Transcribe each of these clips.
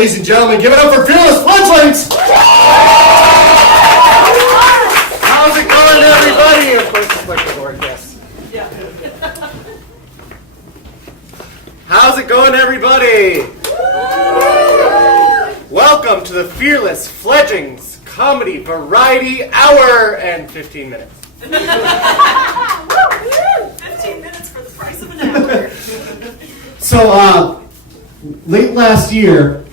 Ladies and gentlemen, give it up for Fearless Fledglings! How's it going, everybody? Of course, it's like the broadcast. Yeah. How's it going, everybody? Welcome to the Fearless Fledglings Comedy Variety Hour and 15 minutes. 15 minutes for the price of an hour. So, late last year,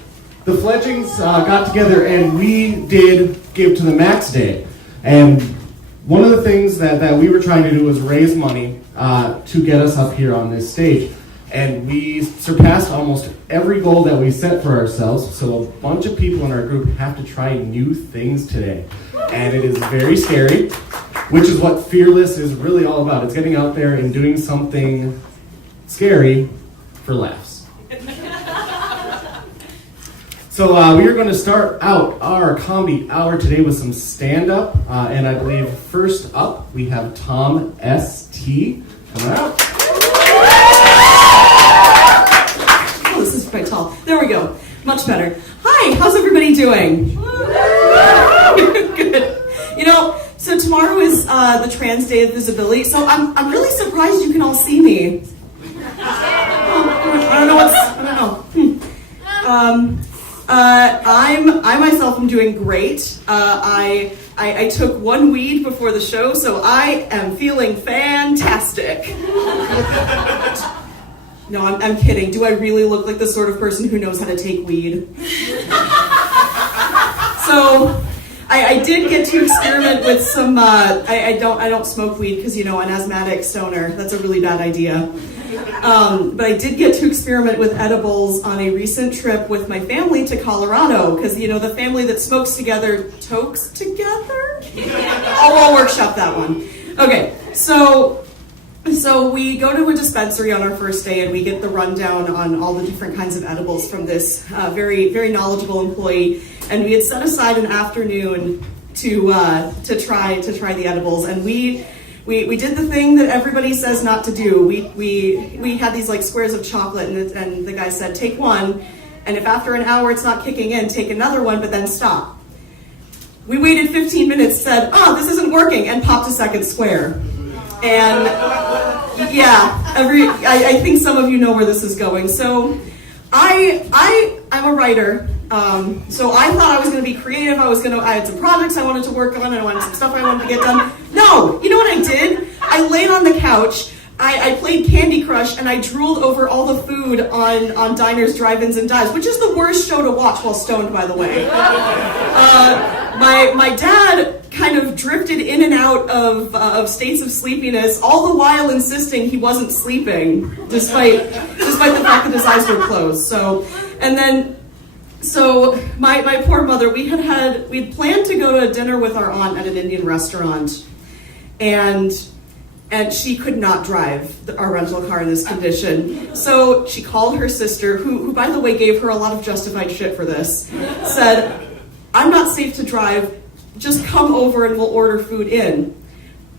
the Fledglings got together and we did Give to the Max Day. And one of the things that we were trying to do was raise money to get us up here on this stage. And we surpassed almost every goal that we set for ourselves. So a bunch of people in our group have to try new things today. And it is very scary, which is what Fearless is really all about. It's getting out there and doing something scary for laughs. So we are going to start out our comedy hour today with some stand-up. And I believe first up we have Tom S.T. coming out. Oh, this is quite tall. There we go. Much better. Hi, how's everybody doing? Good. You know, so tomorrow is the Trans Day of Visibility, so I'm really surprised you can all see me. I don't know. I myself am doing great. I took one weed before the show, so I am feeling fantastic. No, I'm kidding. Do I really look like the sort of person who knows how to take weed? So, I did get to experiment with some. I don't smoke weed because, you know, an asthmatic stoner. That's a really bad idea. But I did get to experiment with edibles on a recent trip with my family to Colorado because, you know, the family that smokes together tokes together. I'll workshop that one. Okay, so we go to a dispensary on our first day and we get the rundown on all the different kinds of edibles from this very, very knowledgeable employee. And we had set aside an afternoon to try the edibles, and we did the thing that everybody says not to do. We had these like squares of chocolate, and the guy said, take one, and if after an hour it's not kicking in, take another one, but then stop. We waited 15 minutes, said, oh, this isn't working, and popped a second square. And yeah, I think some of you know where this is going. So I'm a writer. So I thought I was going to be creative. I had some projects I wanted to work on, and I wanted some stuff I wanted to get done. No, you know what I did? I laid on the couch, I played Candy Crush, and I drooled over all the food on diners, drive-ins, and dives, which is the worst show to watch while stoned, by the way. My dad kind of drifted in and out of states of sleepiness, all the while insisting he wasn't sleeping, despite the fact that his eyes were closed. So my poor mother, we'd planned to go to dinner with our aunt at an Indian restaurant, and she could not drive our rental car in this condition. So she called her sister, who by the way gave her a lot of justified shit for this, said, I'm not safe to drive, just come over and we'll order food in.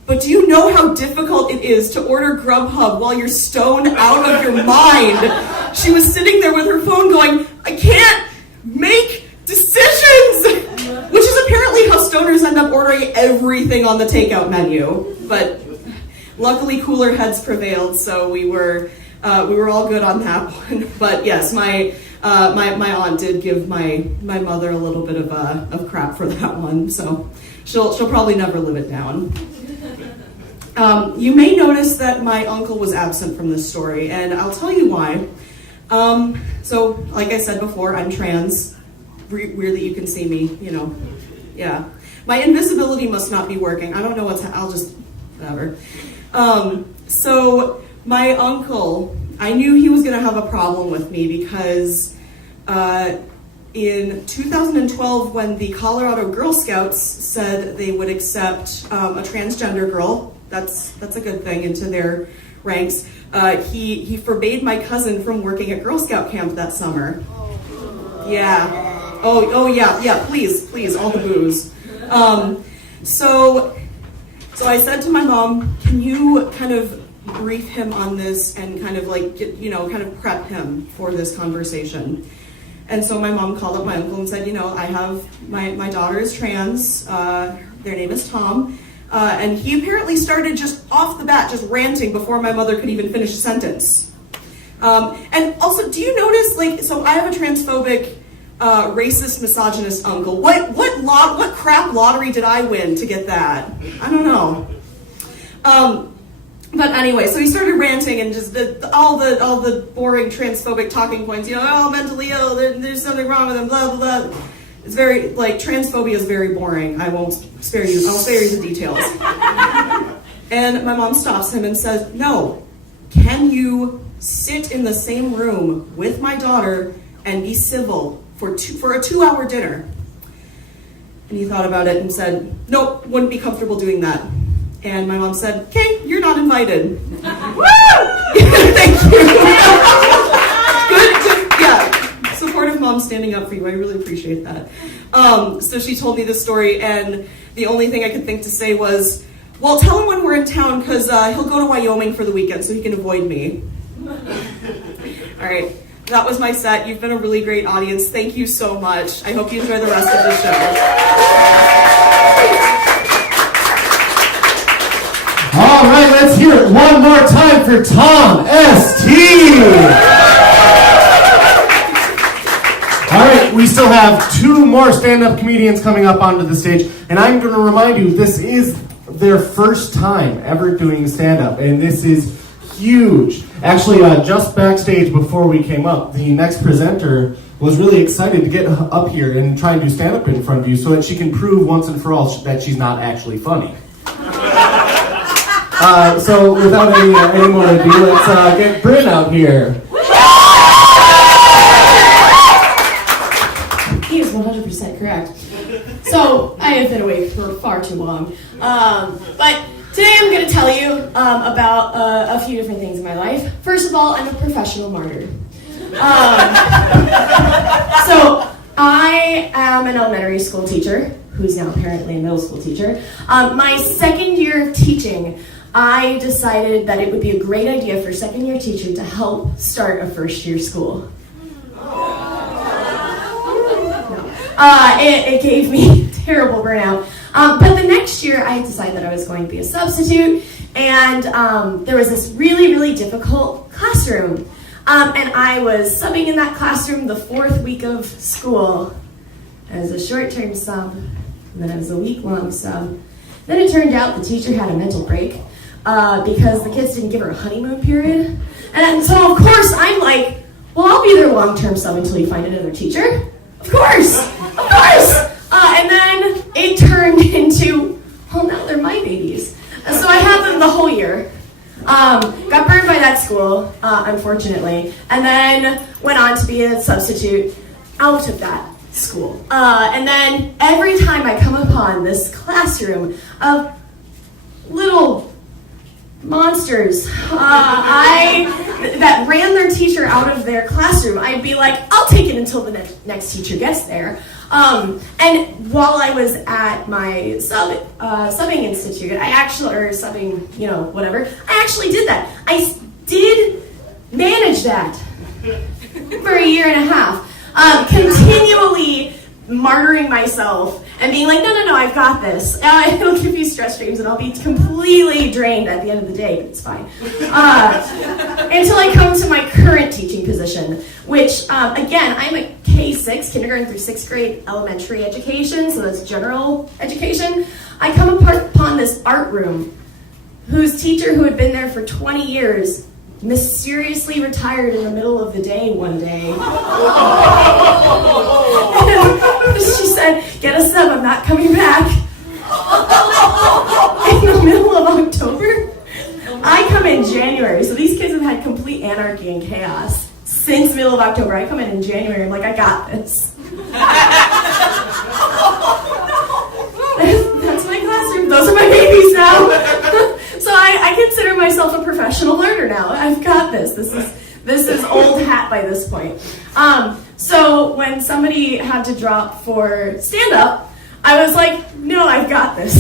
But do you know how difficult it is to order Grubhub while you're stoned out of your mind? She was sitting there with her phone going, I can't make decisions! Which is apparently how stoners end up ordering everything on the takeout menu. But luckily cooler heads prevailed, so we were all good on that one. But yes, my aunt did give my mother a little bit of crap for that one, so she'll probably never live it down. You may notice that my uncle was absent from this story, and I'll tell you why. So, like I said before, I'm trans. Weird that you can see me, you know. Yeah. My invisibility must not be working. I don't know I'll just, whatever. So, my uncle, I knew he was going to have a problem with me because in 2012, when the Colorado Girl Scouts said they would accept a transgender girl, that's a good thing, into their ranks, he forbade my cousin from working at Girl Scout camp that summer. Yeah. Oh yeah, please, all the booze. So I said to my mom, can you kind of brief him on this and kind of like, kind of prep him for this conversation? And so my mom called up my uncle and said, I have my daughter is trans. Their name is Tom. And he apparently started just off the bat, just ranting before my mother could even finish a sentence. And also, do you notice, so I have a transphobic, racist, misogynist uncle. What crap lottery did I win to get that? I don't know. But anyway, so he started ranting and just all the boring transphobic talking points. Mentally ill. There's something wrong with him. Blah blah blah. It's very transphobia is very boring. I won't spare you. I'll spare you the details. And my mom stops him and says, "No, can you sit in the same room with my daughter and be civil for a 2-hour dinner?" And he thought about it and said, "Nope, wouldn't be comfortable doing that." And my mom said, "Okay, you're not invited." Woo! Thank you. Good, yeah. Supportive mom standing up for you. I really appreciate that. So she told me this story, and the only thing I could think to say was, "Well, tell him when we're in town, because he'll go to Wyoming for the weekend, so he can avoid me." All right, that was my set. You've been a really great audience. Thank you so much. I hope you enjoy the rest of the show. All right, let's hear it one more time for Tom St. All right, we still have 2 more stand-up comedians coming up onto the stage, and I'm going to remind you, this is their first time ever doing stand-up, and this is huge. Actually, just backstage before we came up, the next presenter was really excited to get up here and try and do stand-up in front of you so that she can prove once and for all that she's not actually funny. So without any more ado, let's get Bryn out here. He is 100% correct. So, I have been awake for far too long. But today I'm going to tell you about a few different things in my life. First of all, I'm a professional martyr. So, I am an elementary school teacher, who's now apparently a middle school teacher. My second year of teaching, I decided that it would be a great idea for a second year teacher to help start a first year school. It gave me terrible burnout. But the next year, I decided that I was going to be a substitute, and there was this really, really difficult classroom. And I was subbing in that classroom the 4th week of school as a short-term sub, and then as a week-long sub. Then it turned out the teacher had a mental break because the kids didn't give her a honeymoon period. And so, of course, I'm like, well, I'll be their long-term sub until you find another teacher. Of course! Of course! And then it turned into, well, now they're my babies. So I had them the whole year. Got burned by that school, unfortunately, and then went on to be a substitute out of that school. And then every time I come upon this classroom of little monsters that ran their teacher out of their classroom, I'd be like, I'll take it until the next teacher gets there. And while I was at my subbing institute, I actually did that. I did manage that for a year and a half, continually martyring myself and being like, no, I've got this. It'll give you stress dreams and I'll be completely drained at the end of the day, but it's fine. Until I come to my current teaching position, which, again, I'm a K-6, kindergarten through 6th grade elementary education, so that's general education. I come upon this art room whose teacher, who had been there for 20 years, mysteriously retired in the middle of the day one day. She said, get a sub, I'm not coming back. In the middle of October, I come in January, so these kids have had complete anarchy and chaos since middle of October. I come in January, I'm like, I got this. That's my classroom, those are my babies now. So I consider myself a professional learner now. I've got this. This is old hat by this point. So when somebody had to drop for stand-up, I was like, no, I've got this.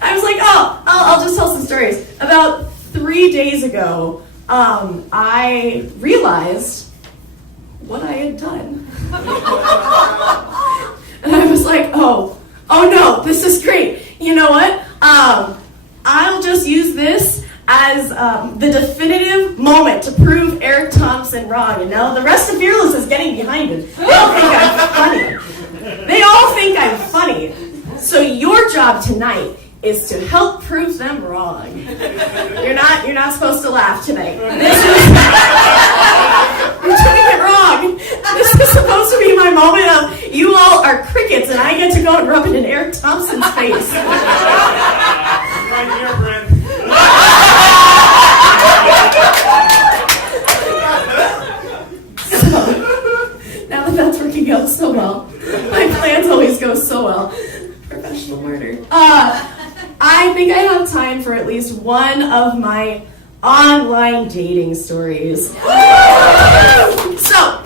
I was like, I'll just tell some stories. About 3 days ago, I realized what I had done. And I was like, oh no, this is great. You know what? I'll just use this as the definitive moment to prove Eric Thompson wrong. And now the rest of Fearless is getting behind it. They all think I'm funny. They all think I'm funny. So your job tonight is to help prove them wrong. You're not supposed to laugh tonight. You're doing it wrong. This is supposed to be my moment of you all are crickets and I get to go and rub it in Eric Thompson's face. Right here, Brent. So, now that that's working out so well, my plans always go so well. Professional murder. I think I have time for at least one of my online dating stories. So,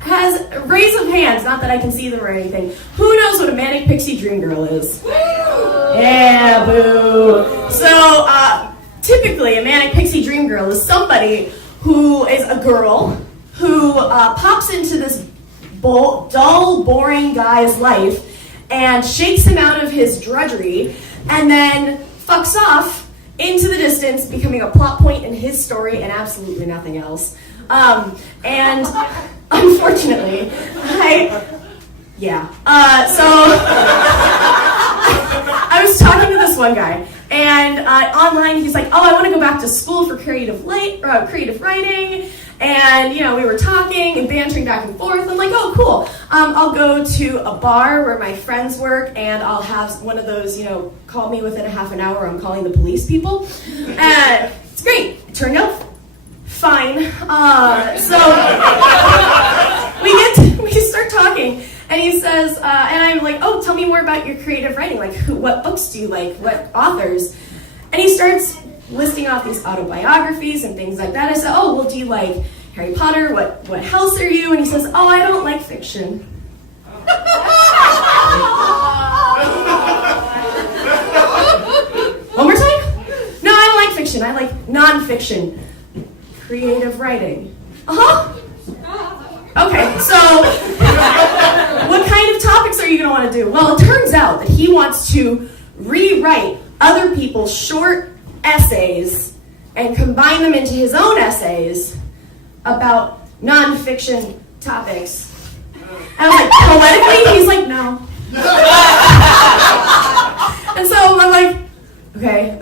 has raise of hands, not that I can see them or anything. Who knows what a manic pixie dream girl is? Yeah, boo. So, typically, a manic pixie dream girl is somebody who is a girl who pops into this dull, boring guy's life and shakes him out of his drudgery, and then fucks off into the distance, becoming a plot point in his story and absolutely nothing else. And unfortunately, I was talking to this one guy, and online he's like, oh, I want to go back to school for creative writing. And, we were talking and bantering back and forth. I'm like, oh, cool. I'll go to a bar where my friends work, and I'll have one of those, call me within a half an hour, I'm calling the police people. And it's great. It turned out fine. So we start talking, and he says, and I'm like, oh, tell me more about your creative writing. Like, what books do you like? What authors? And he starts listing off these autobiographies and things like that. I said, oh, well, do you like Harry Potter? What house are you? And he says, oh, I don't like fiction. One more time? No, I don't like fiction. I like nonfiction. Creative writing. Uh-huh. Okay, so what kind of topics are you going to want to do? Well, it turns out that he wants to rewrite other people's short essays and combine them into his own essays about nonfiction topics. And I was like, poetically? He's like, no. And so I'm like, okay,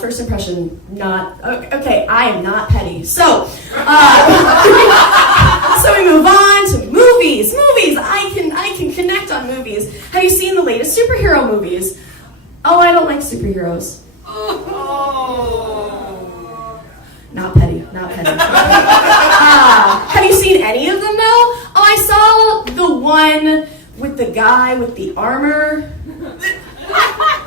first impression, not, okay, I am not petty. So we move on to movies. I can connect on movies. Have you seen the latest superhero movies? Oh, I don't like superheroes. Not petty. Have you seen any of them though? Oh, I saw the one with the guy with the armor.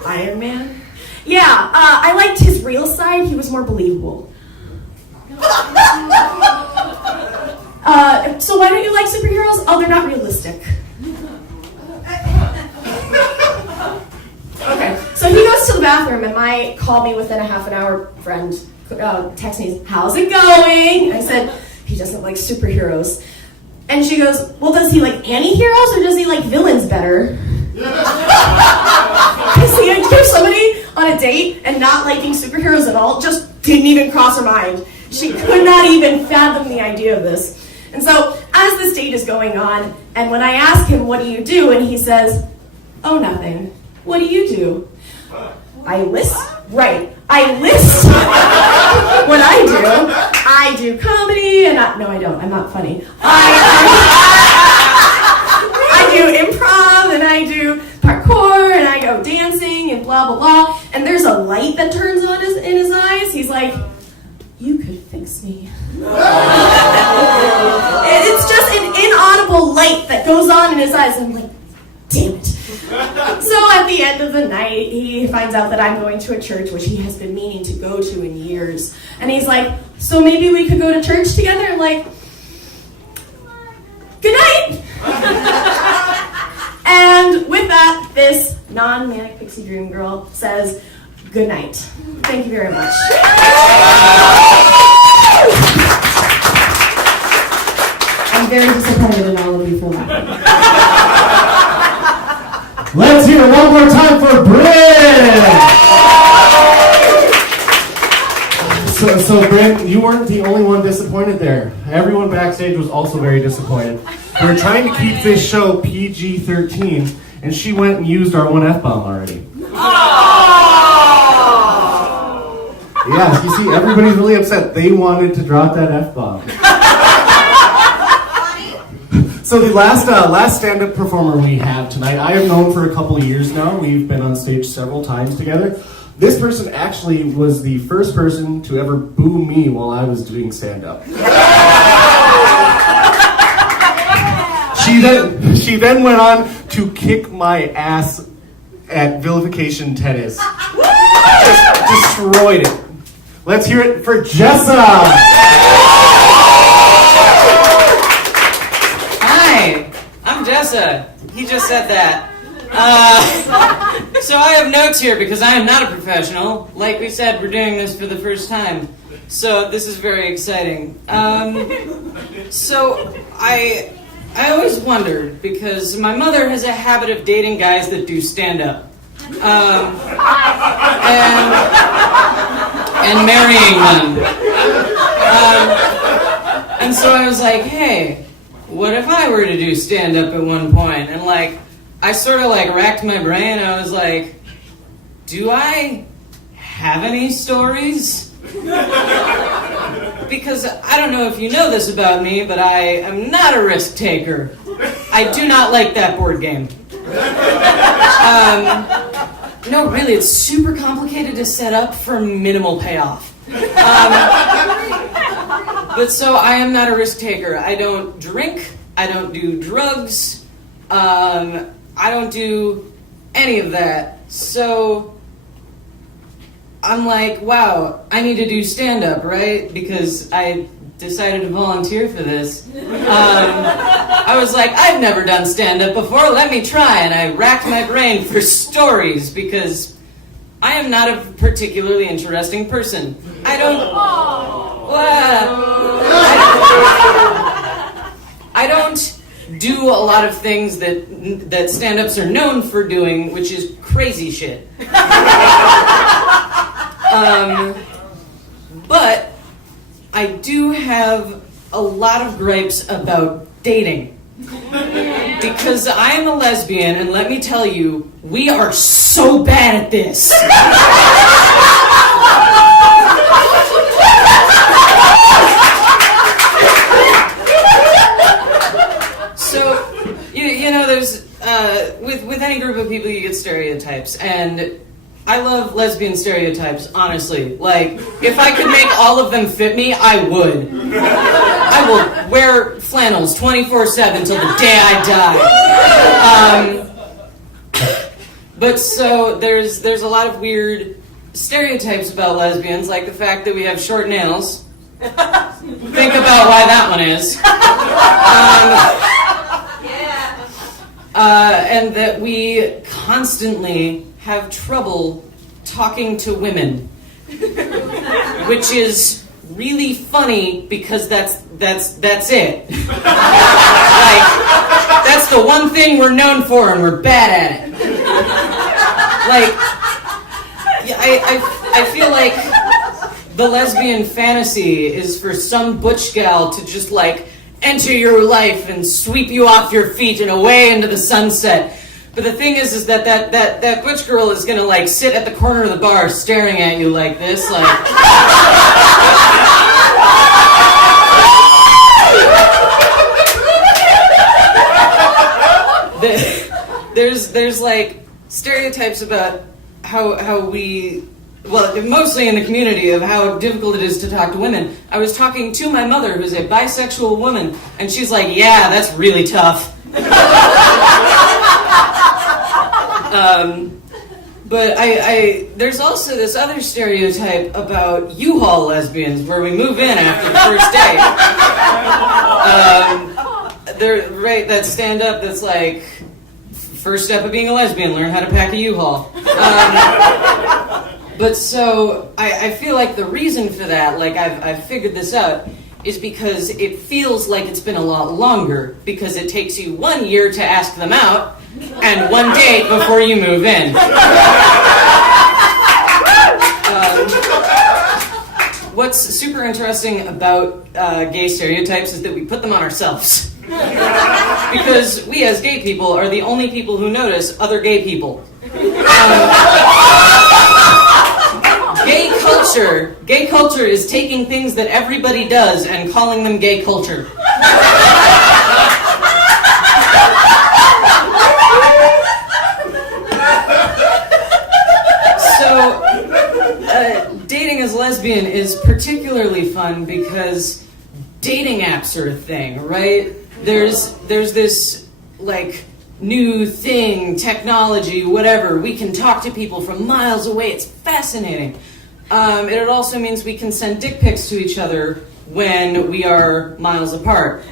Iron Man. Yeah, I liked his real side. He was more believable. So why don't you like superheroes? Oh, they're not realistic. Okay, so he goes to the bathroom, and my call me within a half an hour friend texts me, how's it going? I said, he doesn't like superheroes. And she goes, well, does he like anti-heroes or does he like villains better? Because the idea of somebody on a date and not liking superheroes at all just didn't even cross her mind. She could not even fathom the idea of this. And so as this date is going on, and when I ask him, what do you do? And he says, oh, nothing. What do you do? I list what I do. I do comedy, and no, I don't. I'm not funny. I do improv, and I do parkour, and I go dancing, and blah, blah, blah. And there's a light that turns on in his eyes. He's like, you could fix me. It's just an inaudible light that goes on in his eyes. And I'm like, damn it. So at the end of the night, he finds out that I'm going to a church which he has been meaning to go to in years. And he's like, so maybe we could go to church together? I'm like, good night! And with that, this non-manic pixie dream girl says, good night. Thank you very much. very disappointed in all of you for that. Let's hear it one more time for Bryn! So Bryn, you weren't the only one disappointed there. Everyone backstage was also very disappointed. We were trying to keep this show PG-13, and she went and used our one F-bomb already. Yeah, you see, everybody's really upset. They wanted to drop that F-bomb. So the last stand-up performer we have tonight, I have known for a couple of years now. We've been on stage several times together. This person actually was the first person to ever boo me while I was doing stand-up. She then went on to kick my ass at vilification tennis. Just destroyed it. Let's hear it for Jessa. Hi, I'm Jessa. He just said that. So I have notes here because I am not a professional. Like we said, we're doing this for the first time. So this is very exciting. So I always wondered because my mother has a habit of dating guys that do stand-up. And marrying them. And so I was like, hey, what if I were to do stand-up at one point? And I sort of racked my brain. I was like, do I have any stories? Because I don't know if you know this about me, but I am not a risk taker. I do not like that board game. No, really, it's super complicated to set up for minimal payoff. But so I am not a risk taker. I don't drink. I don't do drugs. I don't do any of that. So I'm like, wow, I need to do stand-up, right? Because I decided to volunteer for this. I was like, I've never done stand-up before, let me try. And I racked my brain for stories because I am not a particularly interesting person. I don't do a lot of things that stand-ups are known for doing, which is crazy shit. But I do have a lot of gripes about dating. Because I am a lesbian, and let me tell you, we are so bad at this. So, you know, there's, with any group of people, you get stereotypes, and I love lesbian stereotypes, honestly. If I could make all of them fit me, I would. I will wear flannels 24/7 till the day I die. But so there's a lot of weird stereotypes about lesbians, like the fact that we have short nails. Think about why that one is. And that we constantly have trouble talking to women, which is really funny because that's it. That's the one thing we're known for, and we're bad at it. I feel like the lesbian fantasy is for some butch gal to just enter your life and sweep you off your feet and away into the sunset. But the thing is that butch girl is gonna sit at the corner of the bar staring at you like this, There's stereotypes about how we, well, mostly in the community, of how difficult it is to talk to women. I was talking to my mother, who's a bisexual woman, and she's like, yeah, that's really tough. But there's also this other stereotype about U-Haul lesbians, where we move in after the first day. That stand-up that's first step of being a lesbian, learn how to pack a U-Haul. But so, I feel like the reason for that, I've figured this out, is because it feels like it's been a lot longer because it takes you 1 year to ask them out and 1 date before you move in. What's super interesting about gay stereotypes is that we put them on ourselves. Because we as gay people are the only people who notice other gay people. Gay culture is taking things that everybody does and calling them gay culture. So, dating as lesbian is particularly fun because dating apps are a thing, right? There's this, like, new thing, technology, whatever. We can talk to people from miles away. It's fascinating. It also means we can send dick pics to each other when we are miles apart.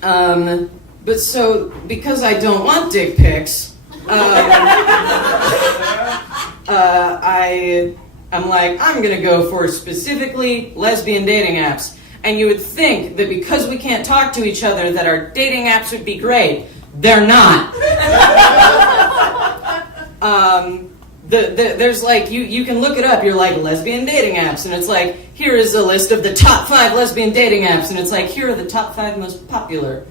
But so, because I don't want dick pics, I'm like, I'm gonna go for specifically lesbian dating apps. And you would think that because we can't talk to each other that our dating apps would be great. They're not. There's like, you can look it up, you're like, lesbian dating apps, and it's like, here is a list of the top 5 lesbian dating apps, and it's like, here are the top 5 most popular,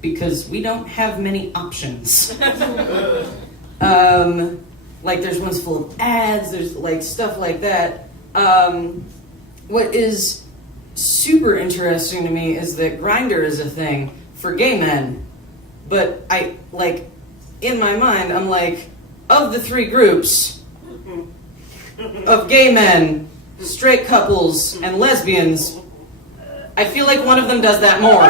because we don't have many options. Like, there's ones full of ads, there's like stuff like that. What is super interesting to me is that Grindr is a thing for gay men, but I, like, in my mind, I'm like, of the 3 groups of gay men, straight couples, and lesbians, I feel like one of them does that more.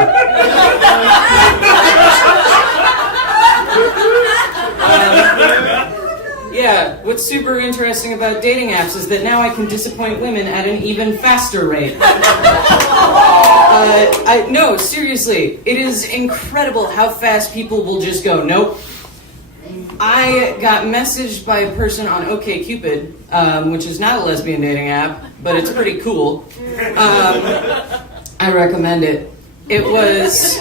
Yeah, what's super interesting about dating apps is that now I can disappoint women at an even faster rate. No, seriously, it is incredible how fast people will just go, nope. I got messaged by a person on OkCupid, which is not a lesbian dating app, but it's pretty cool. I recommend it. It was,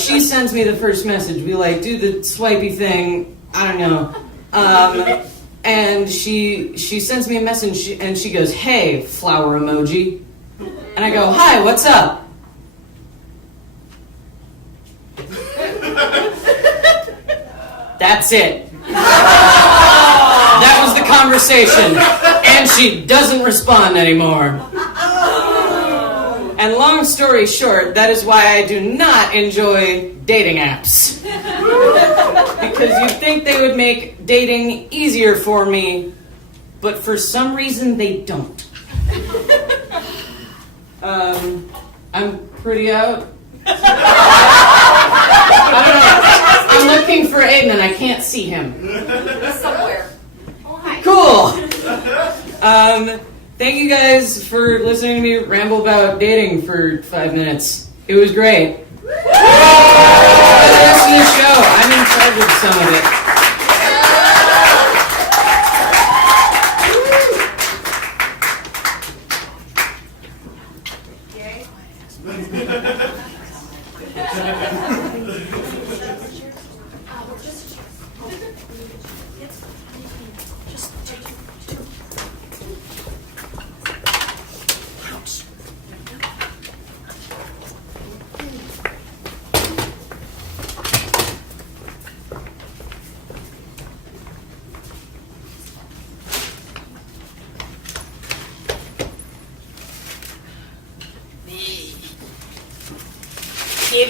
she sends me the first message, be like, do the swipey thing, I don't know. And she sends me a message and she goes, hey, flower emoji. And I go, hi, what's up? That's it. That was the conversation. And she doesn't respond anymore. And long story short, that is why I do not enjoy dating apps. Because you'd think they would make dating easier for me, but for some reason they don't. I'm pretty out. I don't know. I'm looking for Aiden and I can't see him. Somewhere. Oh, hi. Cool. Thank you guys for listening to me ramble about dating for 5 minutes. It was great. For the rest of the show, I'm in charge of some of it.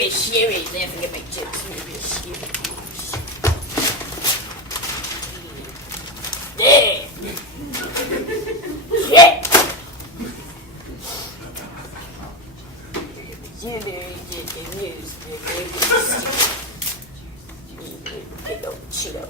Sherry, laughing at my jokes. There. Shit. Sherry did the news. Big old Cheeto.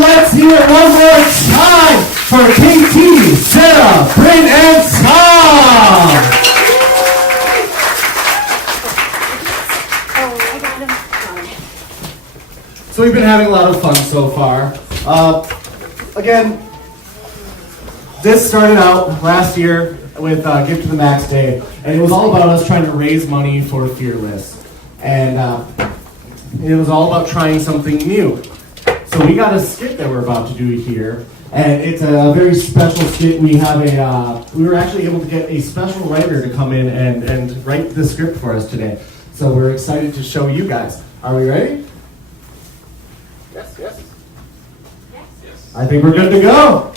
Let's hear it one more time for KT, Sarah, Bryn, and Tom. So we've been having a lot of fun so far. Again, this started out last year with Gift to the Max Day, and it was all about us trying to raise money for Fearless. And it was all about trying something new. So we got a skit that we're about to do here, and it's a very special skit. We have we were actually able to get a special writer to come in and write the script for us today. So we're excited to show you guys. Are we ready? Yes, yes. I think we're good to go.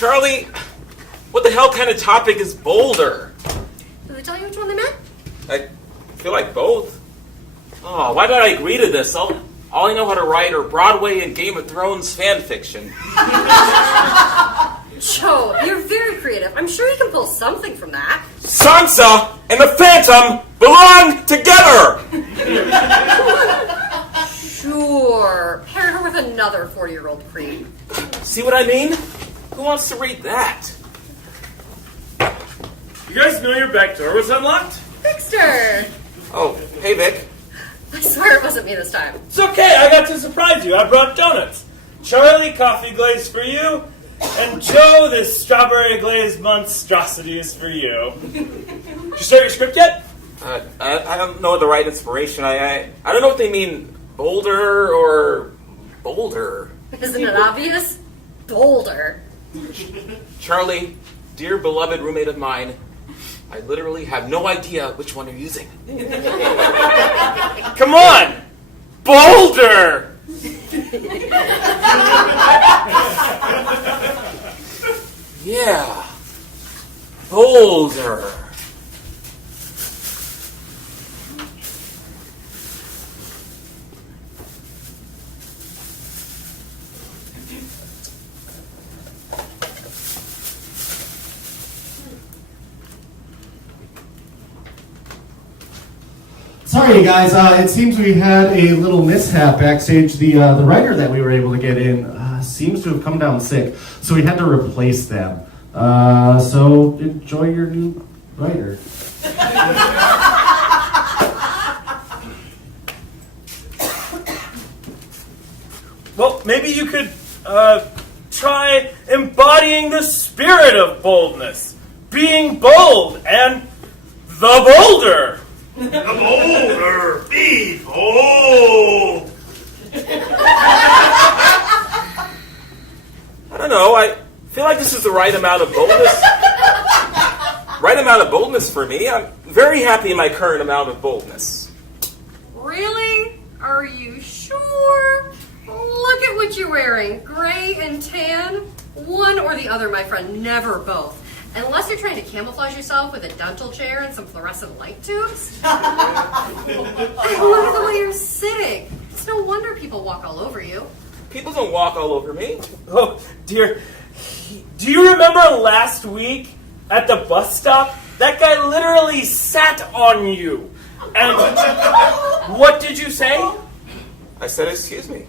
Charlie, what the hell kind of topic is Boulder? Did they tell you which one they meant? I feel like both. Oh, why did I agree to this? All I know how to write are Broadway and Game of Thrones fan fiction. Joe, you're very creative. I'm sure you can pull something from that. Sansa and the Phantom belong together! Sure. Pair her with another 40-year-old creep. See what I mean? Who wants to read that? You guys know your back door was unlocked? Dexter! Oh, hey Vic. I swear it wasn't me this time. It's okay, I got to surprise you. I brought donuts. Charlie, coffee glaze for you. And Joe, this strawberry glazed monstrosity is for you. Did you start your script yet? I don't know the right inspiration. I don't know what they mean, Boulder or Boulder. Isn't it obvious? Boulder. Charlie, dear beloved roommate of mine, I literally have no idea which one you're using. Come on! Boulder! Yeah, Boulder. Sorry, guys. It seems we had a little mishap backstage. The writer that we were able to get in seems to have come down sick, so we had to replace them. So enjoy your new writer. Well, maybe you could try embodying the spirit of boldness. Being bold and the boulder. The boulder, be bold. I don't know. I feel like this is the right amount of boldness. Right amount of boldness for me. I'm very happy in my current amount of boldness. Really? Are you sure? Look at what you're wearing. Gray and tan. One or the other, my friend, never both. Unless you're trying to camouflage yourself with a dental chair and some fluorescent light tubes. Look at the way you're sitting. It's no wonder people walk all over you. People don't walk all over me. Oh, dear. Do you remember last week at the bus stop? That guy literally sat on you. And what did you say? I said, excuse me.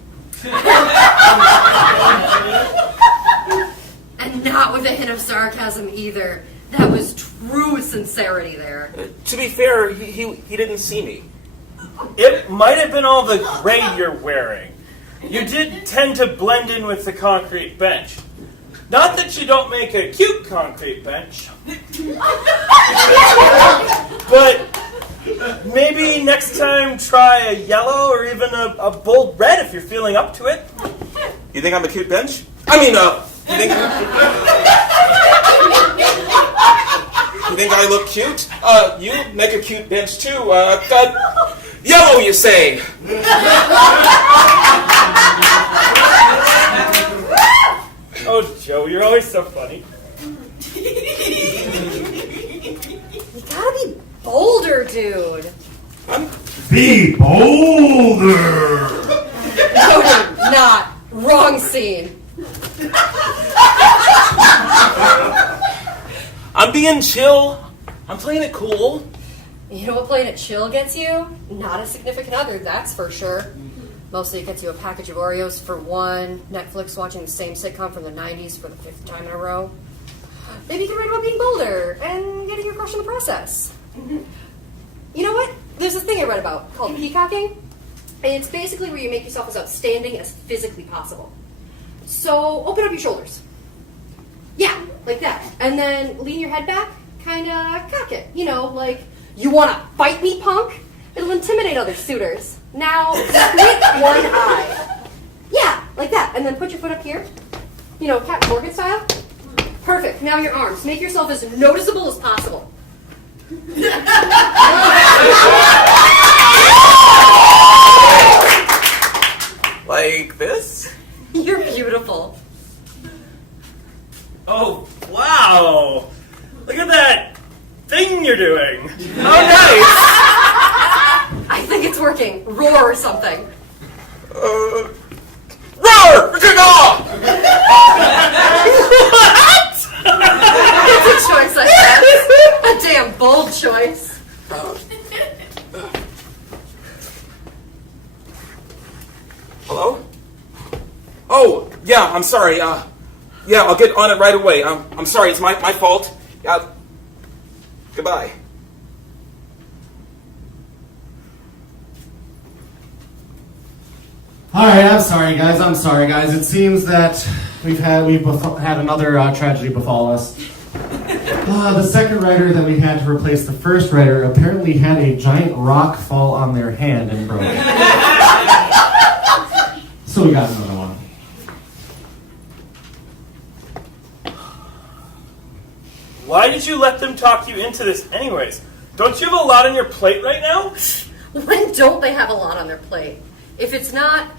And not with a hint of sarcasm either. That was true sincerity there. To be fair, he didn't see me. It might have been all the gray you're wearing. You did tend to blend in with the concrete bench. Not that you don't make a cute concrete bench. But maybe next time try a yellow or even a bold red if you're feeling up to it. You think I'm a cute bench? You think I look cute? You make a cute bench too. Yellow, you say? Oh, Joe, you're always so funny. You gotta be bolder, dude. Be bolder. No, dude, not. Wrong scene. I'm being chill. I'm playing it cool. You know what playing it chill gets you? Not a significant other, that's for sure. Mostly it gets you a package of Oreos for one, Netflix watching the same sitcom from the 90s for the 5th time in a row. Maybe you can write about being bolder and getting your crush in the process. You know what? There's this thing I read about called peacocking. And it's basically where you make yourself as outstanding as physically possible. So open up your shoulders. Yeah, like that. And then lean your head back, kind of cock it. You know, like, you want to fight me, punk? It'll intimidate other suitors. Now, squint one eye. Yeah, like that. And then put your foot up here. You know, Captain Morgan style. Perfect. Now your arms. Make yourself as noticeable as possible. Like this? You're beautiful. Oh, wow. Look at that thing you're doing. Oh, nice! I think it's working. Roar or something. Roar! Take off! It's a choice, I guess. A damn bold choice. Hello? Oh, yeah, I'm sorry. Yeah, I'll get on it right away. I'm sorry, it's my fault. Goodbye. Hi, I'm sorry, guys. It seems that we've had another tragedy befall us. The second rider that we had to replace the first rider apparently had a giant rock fall on their hand and broke. So we got another one. Why did you let them talk you into this anyways? Don't you have a lot on your plate right now? When don't they have a lot on their plate? If it's not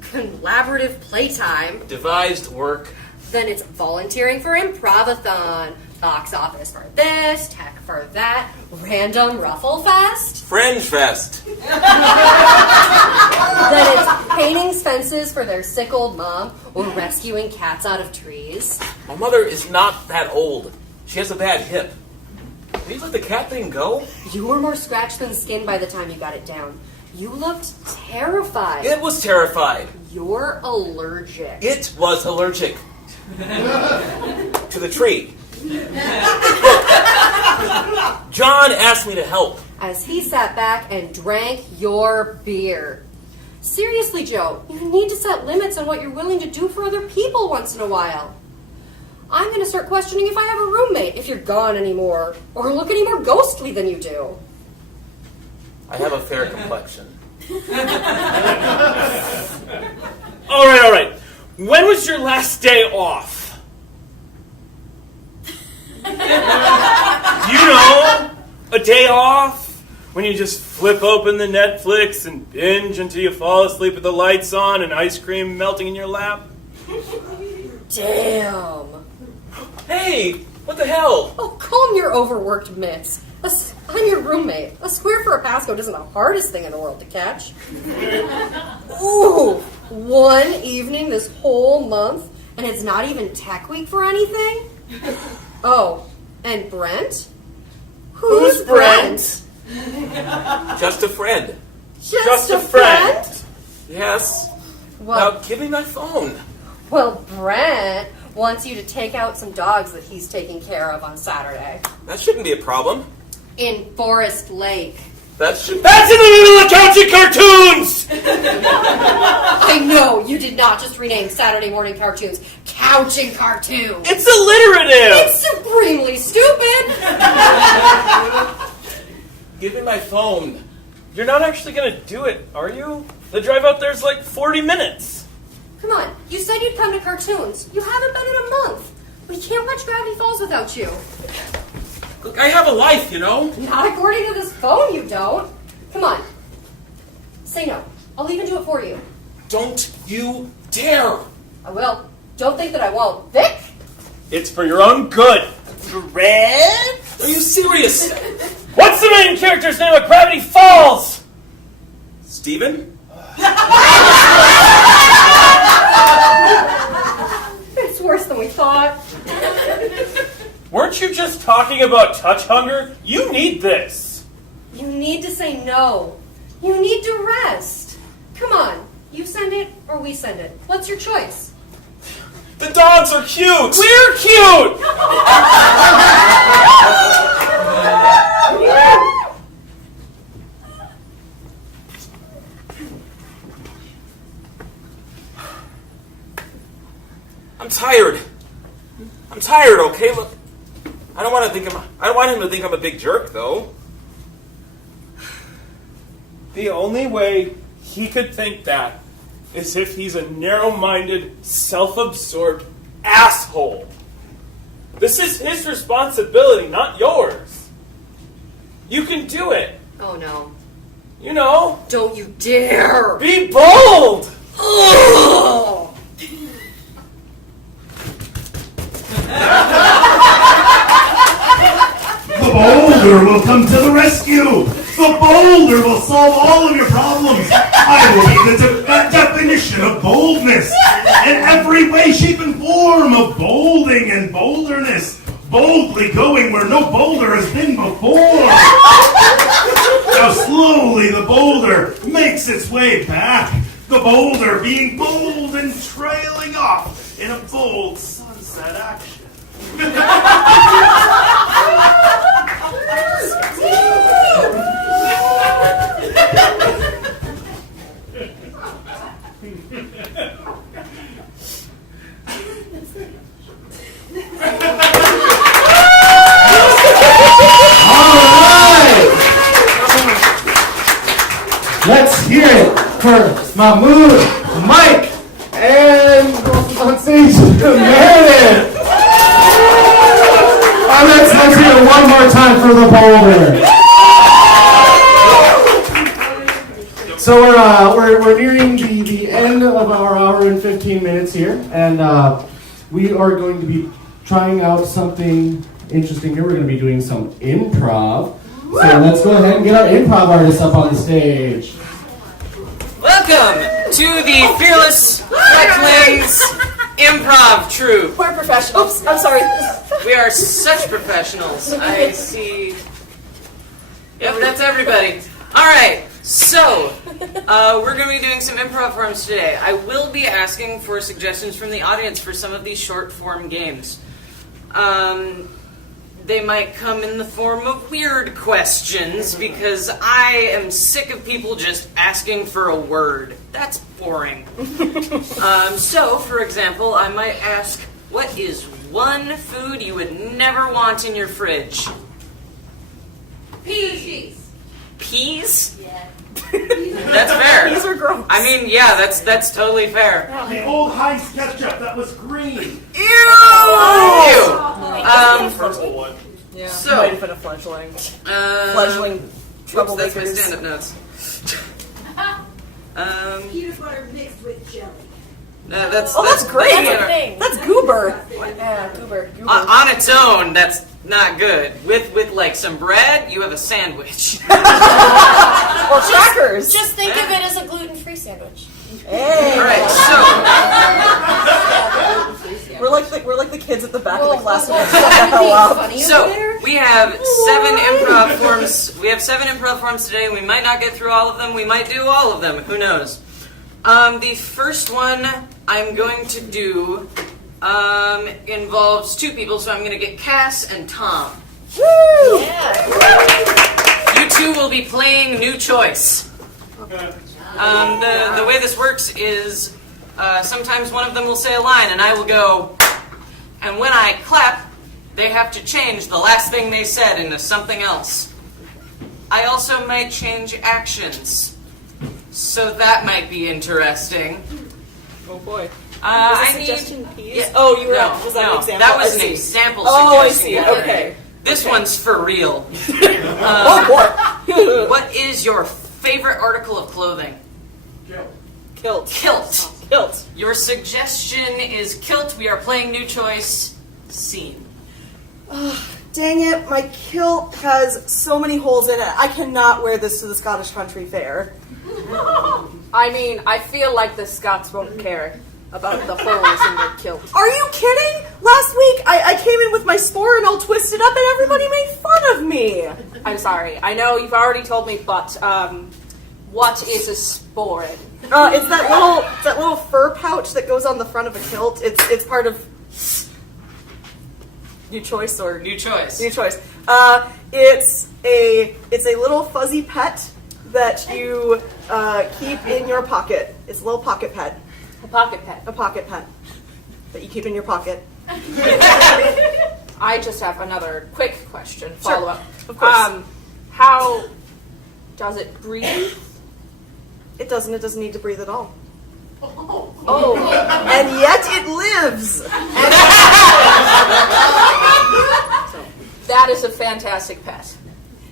collaborative playtime, Devised work. then it's volunteering for improvathon, box office for this, tech for that, random ruffle fest. Fringe Fest. Then it's painting fences for their sick old mom or rescuing cats out of trees. My mother is not that old. She has a bad hip. Can you let the cat thing go? You were more scratched than skin by the time you got it down. You looked terrified. It was terrified. You're allergic. It was allergic. To the tree. John asked me to help. As he sat back and drank your beer. Seriously, Joe, you need to set limits on what you're willing to do for other people once in a while. I'm going to start questioning if I have a roommate if you're gone anymore, or look any more ghostly than you do. I have a fair complexion. All right. When was your last day off? You know, a day off when you just flip open the Netflix and binge until you fall asleep with the lights on and ice cream melting in your lap. Damn. Hey, what the hell? Oh, calm your overworked mitts. I'm your roommate. A square for a passcode isn't the hardest thing in the world to catch. Ooh, one evening this whole month, and it's not even tech week for anything? Oh, and Brent? Who's Brent? Just a friend. Just a friend? Yes. Well, Now give me my phone. well, Brent wants you to take out some dogs that he's taking care of on Saturday. That shouldn't be a problem. In Forest Lake. That should. That's in the middle of counting cartoons! I know, you did not just rename Saturday morning cartoons couching cartoons. It's alliterative! It's supremely stupid. Give me my phone. You're not actually going to do it, are you? The drive out there's like 40 minutes. Come on, you said you'd come to cartoons. You haven't been in a month. We can't watch Gravity Falls without you. Look, I have a life, you know? Not according to this phone, you don't. Come on. Say no. I'll even do it for you. Don't you dare! I will. Don't think that I won't. Vic? It's for your own good. Red? Are you serious? What's the main character's name of Gravity Falls? Steven? It's worse than we thought. Weren't you just talking about touch hunger? You need this. You need to say no. You need to rest. Come on. You send it or we send it. What's your choice? The dogs are cute! We're cute! I'm tired. I'm tired, okay? Look, I don't want him to think I'm a big jerk, though. The only way he could think that is if he's a narrow-minded, self-absorbed asshole. This is his responsibility, not yours. You can do it. Oh no. You know. Don't you dare! Be bold! Oh! boulder will come to the rescue. The boulder will solve all of your problems. I will be the definition of boldness in every way, shape, and form of bolding and bolderness. Boldly going where no boulder has been before. Now slowly the boulder makes its way back. The boulder being bold and trailing off in a bold sunset action. Let's hear it for Mahmoud, Mike, and on stage, Meredith. Let's hear it one more time for the boulder. So we're nearing the end of our hour and 15 minutes here, and we are going to be trying out something interesting here. We're going to be doing some improv. So let's go ahead and get our improv artists up on the stage. Welcome to the Fearless Fledglings Improv Troupe. We're professionals. I'm sorry. We are such professionals. I see. Yep, that's everybody. All right, so we're going to be doing some improv forms today. I will be asking for suggestions from the audience for some of these short form games. They might come in the form of weird questions because I am sick of people just asking for a word. That's boring. So, for example, I might ask, what is one food you would never want in your fridge? Peas. Peas? Yeah. That's fair. These are gross. I mean, yeah, that's totally fair. The old Heinz ketchup that was green. Ew! Purple one. Yeah. So- might have been a fledgling. Fledgling Whoops, that's my troublemakers. stand-up notes. Peanut butter mixed with jelly. That's great. That's a you know, thing. That's goober. Yeah, goober. on its own, that's not good. With like some bread, you have a sandwich. Or crackers. Just think of it as a gluten-free sandwich. Hey. All right, We're like the kids at the back of the class. Well, Shut the hell up. so we have 7 improv forms. We have 7 improv forms today. We might not get through all of them. We might do all of them. Who knows? The first one I'm going to do involves 2 people, so I'm going to get Cass and Tom. Woo! Yeah. You 2 will be playing New Choice. The way this works is sometimes one of them will say a line and I will go, and when I clap, they have to change the last thing they said into something else. I also might change actions, so that might be interesting. Oh boy. I suggestion peas? Yeah, Oh, you were no, was that no, an example? that was I an see. example Oh, I suggestion. see. Okay. This one's for real. Oh boy. What is your favorite article of clothing? Kilt. Kilt. Kilt. Your suggestion is kilt. We are playing New Choice. Scene. Dang it, my kilt has so many holes in it. I cannot wear this to the Scottish Country Fair. I mean, I feel like the Scots won't care about the holes in their kilt. Are you kidding? Last week, I came in with my sporran all twisted up and everybody made fun of me. I'm sorry. I know you've already told me, but what is a sporran? It's that little fur pouch that goes on the front of a kilt. It's part of New Choice or New Choice. New Choice. It's a little fuzzy pet that you keep in your pocket. It's a little pocket pet. A pocket pet. A pocket pet that you keep in your pocket. I just have another quick question. Follow up. Of course. How does it breathe? It doesn't. It doesn't need to breathe at all. Oh, And yet it lives. that is a fantastic pet.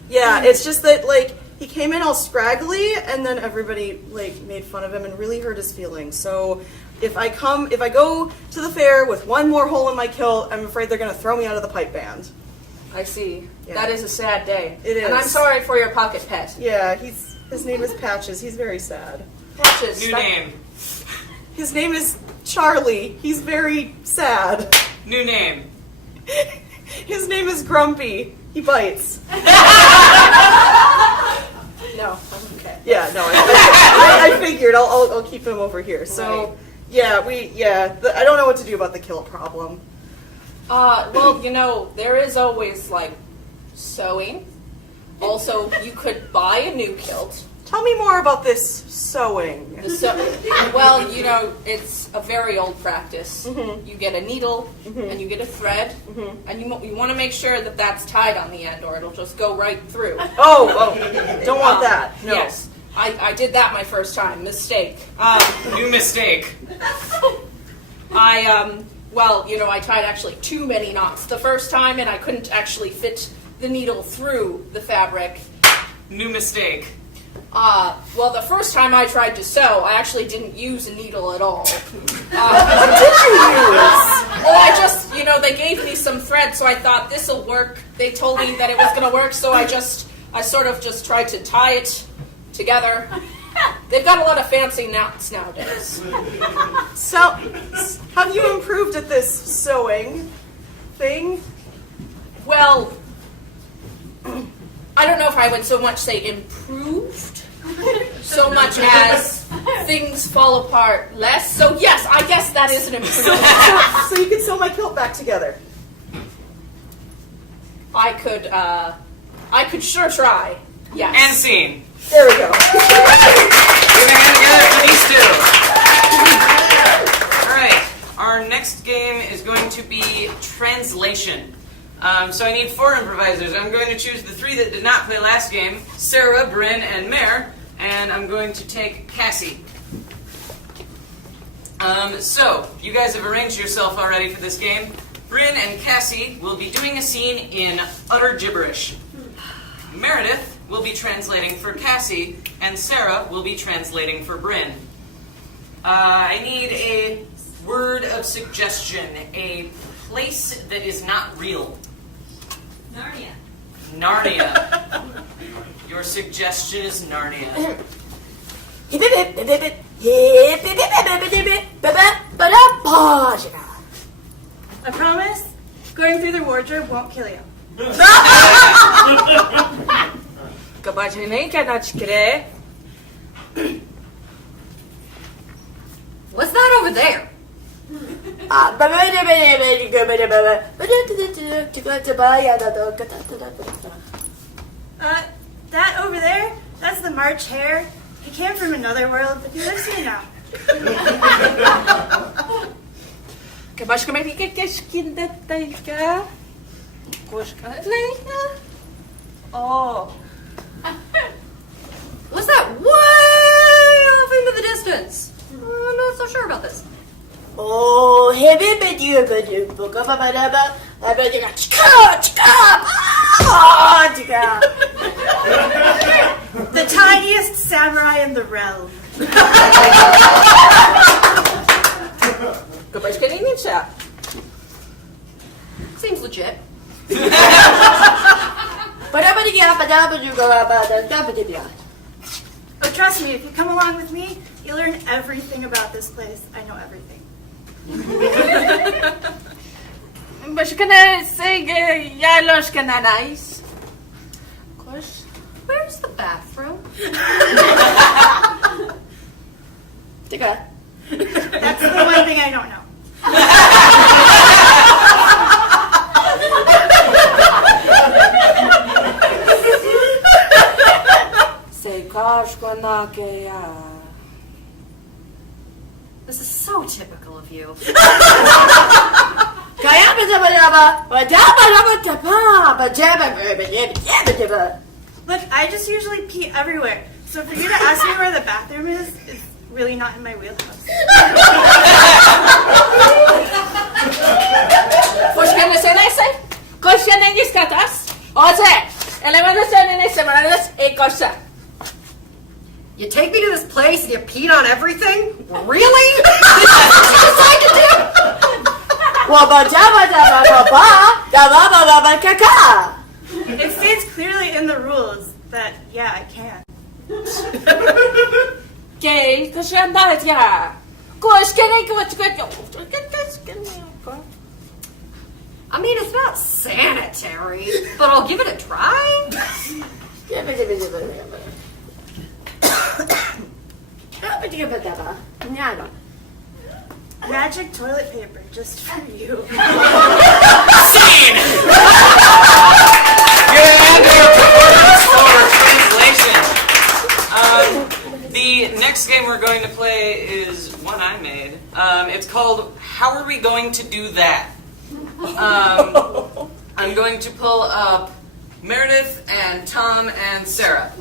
Yeah, it's just that like he came in all scraggly, and then everybody like made fun of him and really hurt his feelings. So if I go to the fair with one more hole in my kilt, I'm afraid they're gonna throw me out of the pipe band. I see. Yeah. That is a sad day. It is. And I'm sorry for your pocket pet. Yeah, his name is Patches. He's very sad. Patches. New name. His name is Charlie. He's very sad. New name. His name is Grumpy. He bites. No, okay. Yeah, no, I figured I'll keep him over here. So, Right. yeah, I don't know what to do about the kilt problem. Well, there is always, sewing. Also, you could buy a new kilt. Tell me more about this sewing. Well, it's a very old practice. Mm-hmm. You get a needle, and you get a thread, and you want to make sure that that's tied on the end, or it'll just go right through. Oh, don't want that. No. Yes. I did that my first time. Mistake. New mistake. I tied actually too many knots the first time, and I couldn't actually fit the needle through the fabric. New mistake. The first time I tried to sew, I actually didn't use a needle at all. What did you use? Well, I just, they gave me some thread, so I thought this'll work. They told me that it was going to work, so I sort of just tried to tie it together. They've got a lot of fancy knots nowadays. So, have you improved at this sewing thing? Well, I don't know if I would so much say improved, so much as things fall apart less. So yes, I guess that is an improvement. So you can sew my kilt back together. I could sure try. Yes. And scene. There we go. Give a hand together for these two. Alright, our next game is going to be translation. So I need 4 improvisers. I'm going to choose the 3 that did not play last game, Sarah, Bryn, and Mare, and I'm going to take Cassie. So, you guys have arranged yourself already for this game. Bryn and Cassie will be doing a scene in utter gibberish. Meredith will be translating for Cassie, and Sarah will be translating for Bryn. I need a word of suggestion, a place that is not real. Narnia. Your suggestion is Narnia. I promise, going through their wardrobe won't kill you. What's that over there? That over there, that's the March Hare. He came from another world, but he lives here now. Oh. What's that way off into the distance? I'm not so sure about this. Oh, The tiniest samurai in the realm. Seems legit. Oh, trust me, if you come along with me, you'll learn everything about this place. I know everything. Where's the bathroom? That's the one thing I don't know. This is so typical of you. Look, I just usually pee everywhere. So for you to ask me where the bathroom is really not in my wheelhouse. You take me to this place and you peed on everything? Really? This is what you decide to do? It states clearly in the rules that, yeah, I can. Gay, det känner jag. Gosh, can I go to I mean, it's not sanitary, but I'll give it a try. Magic toilet paper, just for you. Scene! Your Andrea performance for translation. The next game we're going to play is one I made. It's called How Are We Going to Do That? I'm going to pull up Meredith and Tom and Sarah.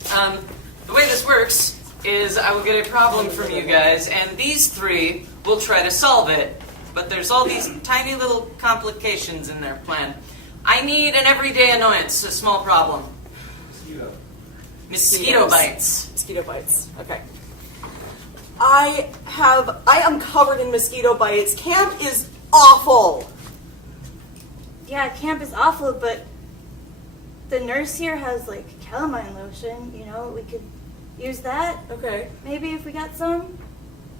The way this works is I will get a problem from you guys, and these three will try to solve it. But there's all these tiny little complications in their plan. I need an everyday annoyance, a small problem. Mosquito bites. Mosquito bites. Okay. I am covered in mosquito bites. Camp is awful. Yeah, camp is awful, but the nurse here has like calamine lotion. You know, we could use that. Okay. Maybe if we got some.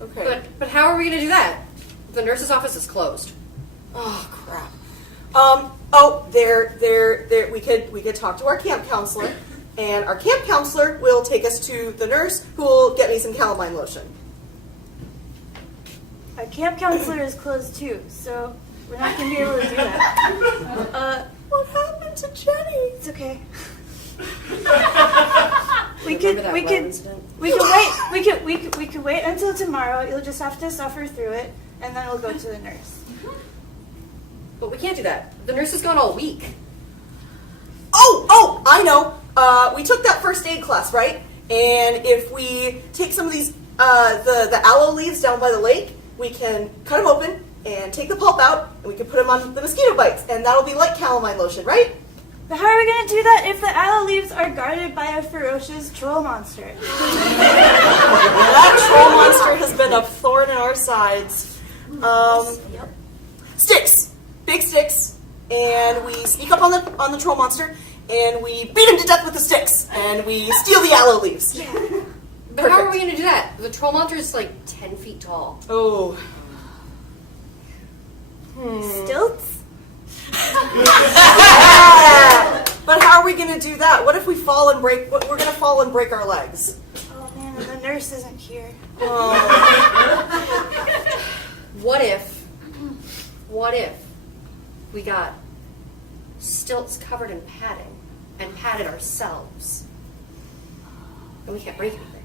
Okay. But how are we gonna do that? The nurse's office is closed. Oh crap. We could talk to our camp counselor, and our camp counselor will take us to the nurse who will get me some calamine lotion. Our camp counselor is closed too, so we're not gonna be able to do that. What happened to Jenny? It's okay. We could wait until tomorrow. You'll just have to suffer through it, and then we'll go to the nurse. But we can't do that. The nurse is gone all week. Oh, I know. We took that first aid class, right? And if we take some of these, the aloe leaves down by the lake, we can cut them open and take the pulp out, and we can put them on the mosquito bites, and that'll be like calamine lotion, right? But how are we going to do that if the aloe leaves are guarded by a ferocious troll monster? That troll monster has been a thorn in our sides. Sticks, big sticks, and we sneak up on the troll monster, and we beat him to death with the sticks, and we steal the aloe leaves. Yeah. But how are we gonna do that? The troll monster is like 10 feet tall. Oh. Stilts? But how are we going to do that? What if we fall and break? We're going to fall and break our legs. Oh man, and the nurse isn't here. Oh. What if we got stilts covered in padding and padded ourselves? And we can't break anything.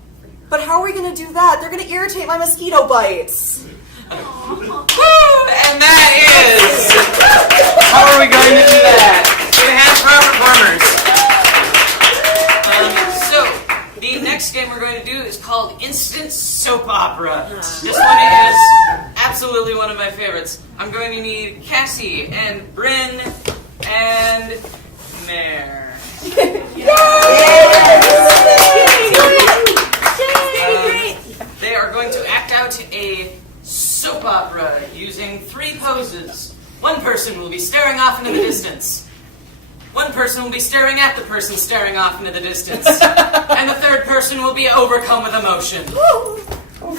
But how are we going to do that? They're going to irritate my mosquito bites. And that is how are we going to do that? Give a hand for our performers. So the next game we're going to do is called Instant Soap Opera. This one is absolutely one of my favorites. I'm going to need Cassie and Bryn and Mare. They are going to act out a soap opera using 3 poses. One person will be staring off into the distance. One person will be staring at the person staring off into the distance. And the third person will be overcome with emotion. Oh, wow.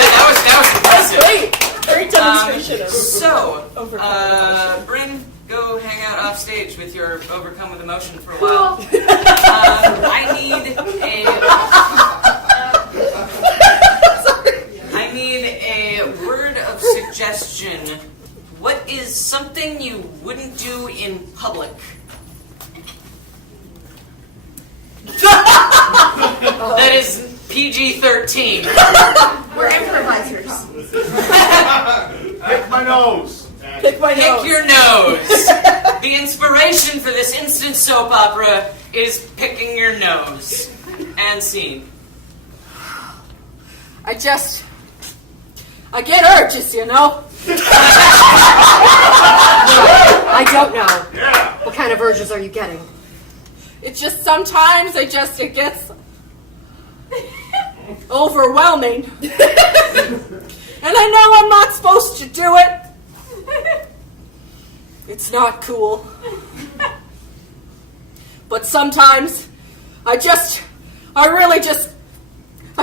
That was impressive. Great demonstration. Bryn, go hang out off stage with your overcome with emotion for a while. I need a word of suggestion. What is something you wouldn't do in public? That is PG-13. We're improvisers. Pick my nose. Pick my nose. Pick your nose. The inspiration for this instant soap opera is picking your nose. And scene. I get urges, you know? I don't know. Yeah. What kind of urges are you getting? It's just sometimes it gets overwhelming. And I know I'm not supposed to do it. It's not cool. But sometimes I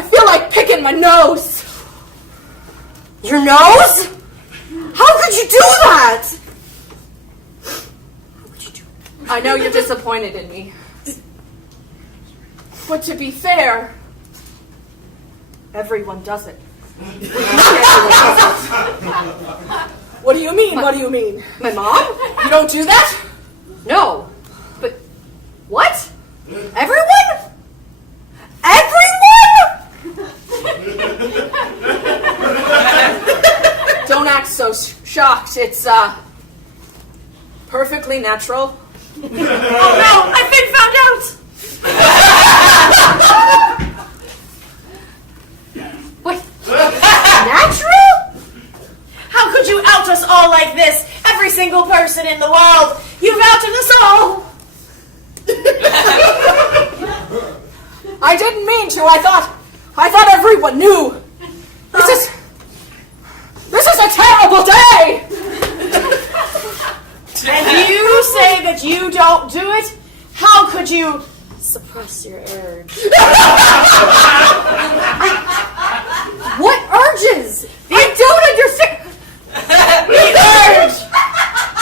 feel like picking my nose. Your nose? How could you do that? I know you're disappointed in me. But to be fair, everyone does it. What do you mean? What do you mean? My mom? You don't do that? No. But what? Everyone? Everyone? Don't act so shocked. It's perfectly natural. Oh no, I've been found out! What? Natural? How could you out us all like this? Every single person in the world! You've outed us all! I didn't mean to. I thought everyone knew. This is a terrible day. And you say that you don't do it? How could you suppress your urge? What urges? I don't understand. The urge!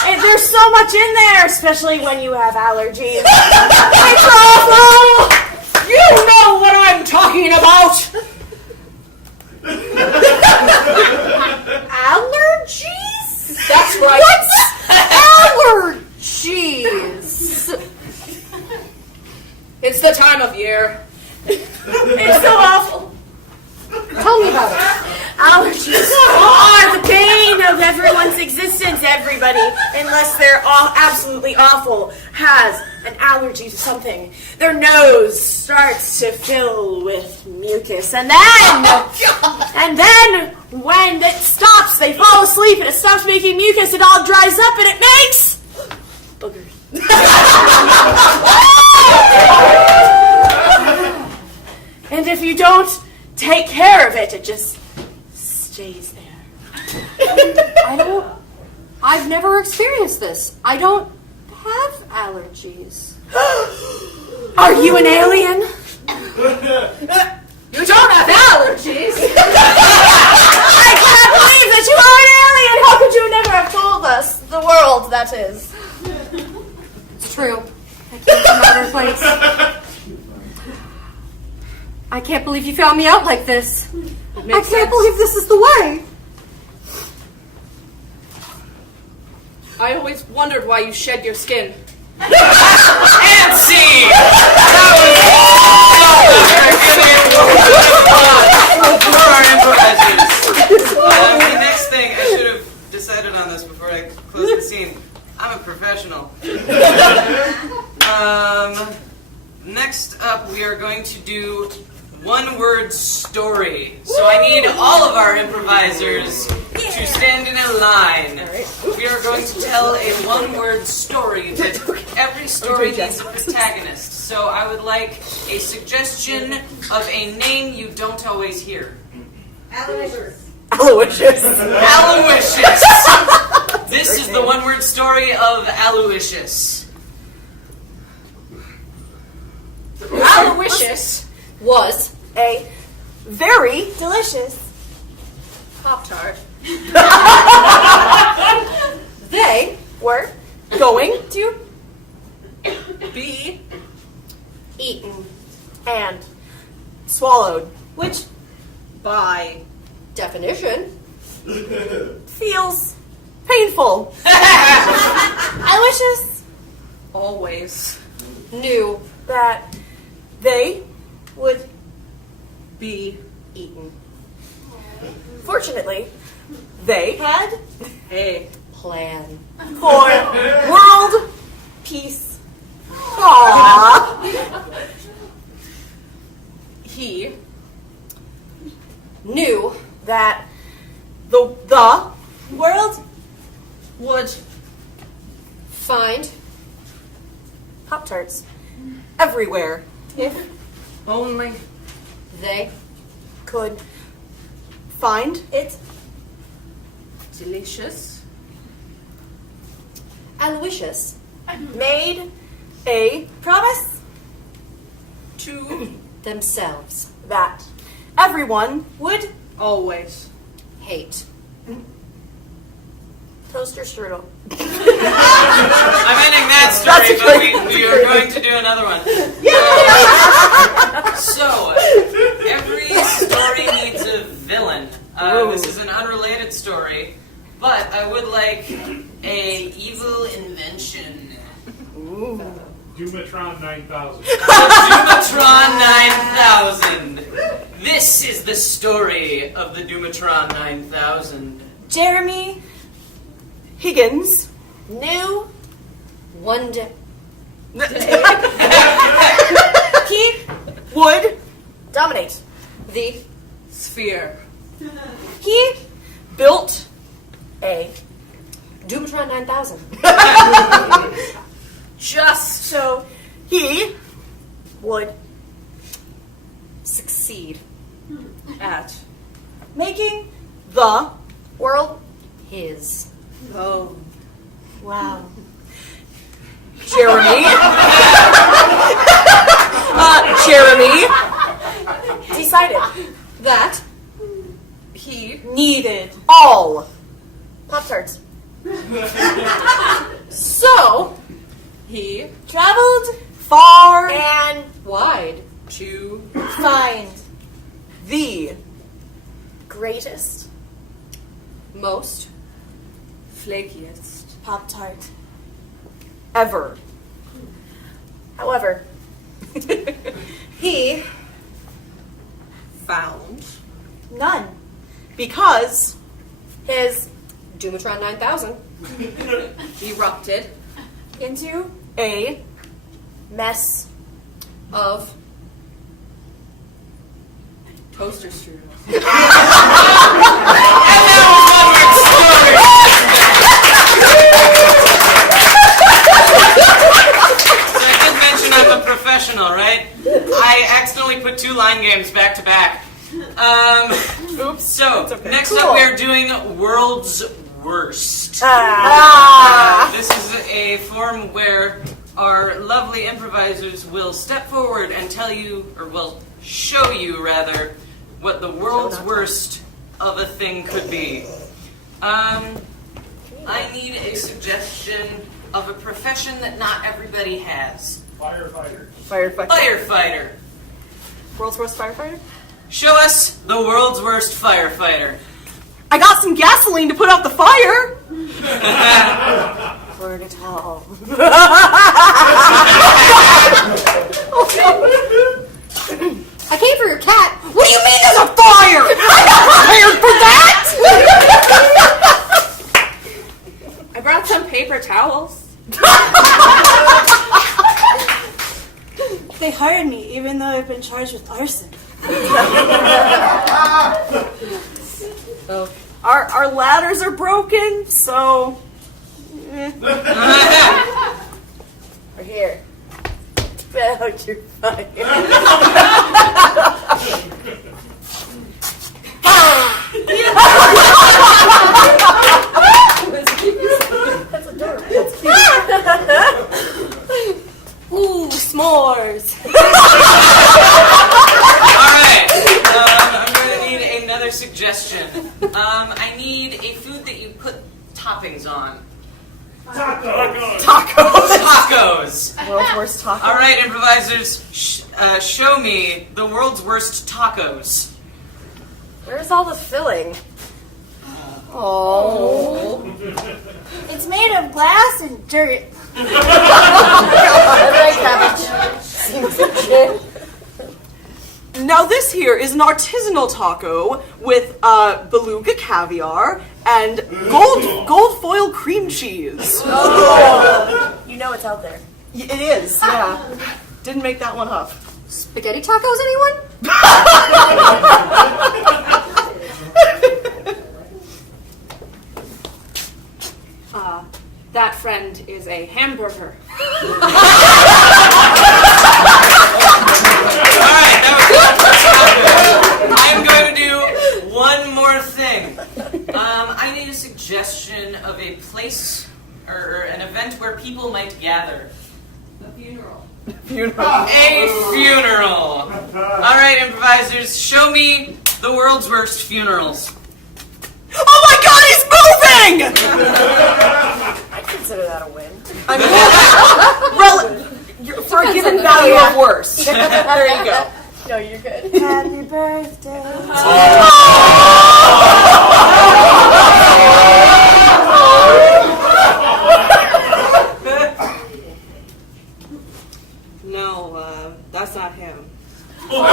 And there's so much in there, especially when you have allergies. It's awful. You know what I'm talking about. Allergies? That's right. What's allergies? It's the time of year. It's so awful. Tell me about it. Allergies are the bane of everyone's existence. Everybody, unless they're absolutely awful, has an allergy to something. Their nose starts to fill with mucus, and then when it stops, they fall asleep, and it stops making mucus. It all dries up, and it makes boogers. And if you don't take care of it, it just stays there. I've never experienced this. I don't have allergies. Are you an alien? You don't have allergies. I can't believe that you are an alien! How could you never have told us? The world, that is. It's true. I came from outer place. I can't believe you found me out like this. I can't believe this is the way. I always wondered why you shed your skin. And scene! The next thing, I should have decided on this before I close the scene. I'm a professional. Next up, we are going to do one-word story. So I need all of our improvisers to stand in a line. We are going to tell a one-word story, but every story needs a protagonist. So I would like a suggestion of a name you don't always hear. Aloysius. Aloysius. This is the one-word story of Aloysius. Aloysius Was A very delicious Pop-Tart. they were going to Be eaten and swallowed, which by definition feels painful. Aloysius always knew that they would be eaten. Fortunately, they had a plan. for world peace. Aww. he Knew That the world would find Pop-Tarts everywhere if only they could find it delicious Aloysius made a promise To themselves that everyone would always. hate. toaster strudel. I'm ending that story, but we are going to do another one. So, every story needs a villain. This is an unrelated story, but I would like a evil invention. Doomatron 9000. Doomatron 9000. This is the story of the Doomatron 9000. Jeremy Higgins New one day. he would dominate. The Sphere. He built a Doomatron 9000. Just so he would Succeed. at. making the World his. Oh. wow. Jeremy Jeremy decided That He needed all Pop-Tarts. so he traveled far And wide. to find the greatest Most flakiest. Pop-Tart ever. However, He Found none because his Doomatron 9000. erupted into a mess Of toaster strudel. So I did mention I'm a professional, right? I accidentally put 2 line games back to back. oops. So, okay. next Cool. up we're doing World's Worst. This is a form where our lovely improvisers will step forward and tell you, or will show you rather, what the world's worst of a thing could be. I need a suggestion of a profession that not everybody has. Firefighter. Firefighter. World's worst firefighter. Show us the world's worst firefighter. I got some gasoline to put out the fire. burn it all. I came for your cat. What do you mean there's a fire? I'm not prepared for that. I brought some paper towels. They hired me, even though I've been charged with arson. Oh. Our ladders are broken, so We're here. Spit out your fire. That's adorable. That's cute. Ooh, s'mores. Alright, I'm going to need another suggestion. I need a food that you put toppings on. Tacos! world's worst taco. Alright, improvisers, show me the world's worst tacos. Where's all the filling? Oh. It's made of glass and dirt. I like cabbage. Seems legit. Now this here is an artisanal taco with beluga caviar and gold foil cream cheese. You know it's out there. It is, yeah. Didn't make that one up. Spaghetti tacos, anyone? That friend is a hamburger. Alright, that was I'm going to do one more thing. I need a suggestion of a place or an event where people might gather? A funeral. A funeral. All right, improvisers, show me the world's worst funerals. Oh my God, he's moving! I consider that a win. For a given value of worse. There you go. No, you're good. Happy birthday. No, that's not him. Oh!